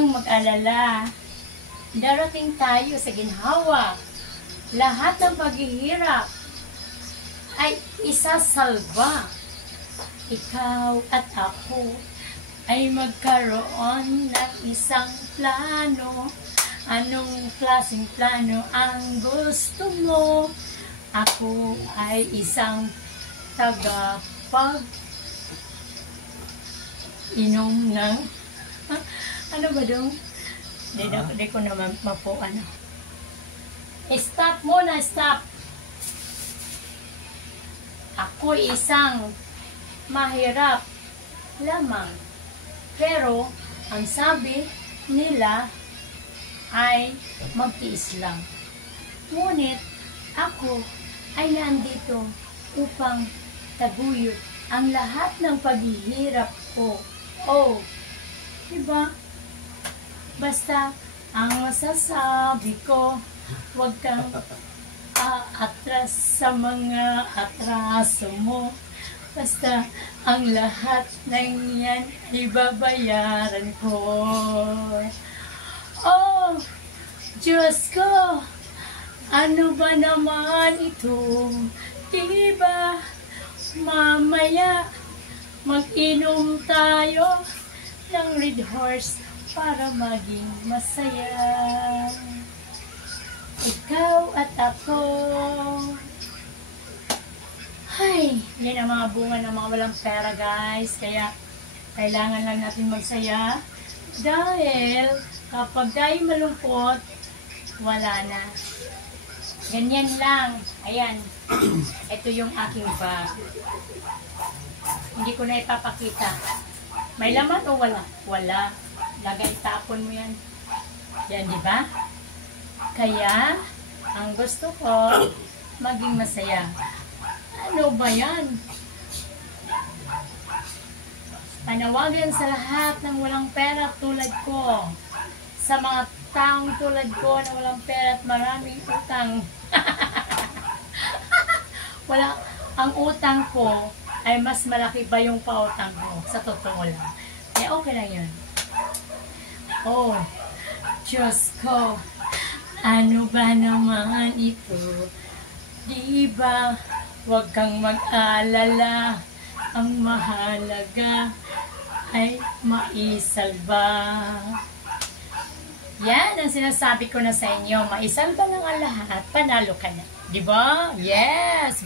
kang mag-alala. Darating tayo sa ginhawa. Lahat ng paghihirap ay isasalba. Ikaw at ako ay magkaroon ng isang plano. Anong klaseng plano ang gusto mo? Ako ay isang inom ng ano ba dong? Hindi ko naman mapo ano. Stop muna, stop. Ako isang mahirap lamang. Pero ang sabi nila ay magtiis lang. Ngunit ako ay nandito upang taguyod ang lahat ng paghihirap ko. Oh, diba? Basta ang masasabi ko, huwag kang atras sa mga atraso mo. Basta ang lahat ng yan ibabayaran ko. Oh, Diyos ko, ano ba naman ito? Diba, mamaya mag-inom tayo ng Red Horse para maging masaya. Ikaw at ako. Ay, yan ang mga bunga ng mga walang pera, guys. Kaya, kailangan lang natin magsaya. Dahil, kapag tayo malungkot, wala na. Ganyan lang. Ayan. Ito yung aking bag. Hindi ko na ipapakita. May laman o wala? Wala. Lagay, tapon mo yan. Yan, di ba? Kaya, ang gusto ko, maging masaya. Ano ba yan? Panawagan sa lahat ng walang pera tulad ko. Sa mga taong tulad ko na walang pera at maraming utang. Ang utang ko ay mas malaki pa yung pautang ko. Sa totoo lang. Eh, okay lang yun. Oh, Diyos ko. Ano ba naman ito? Diba, huwag kang mag-alala. Ang mahalaga ay maisalba. Yan ang sinasabi ko na sa inyo. Maisalba lang ang lahat. Panalo ka na. Diba? Yes!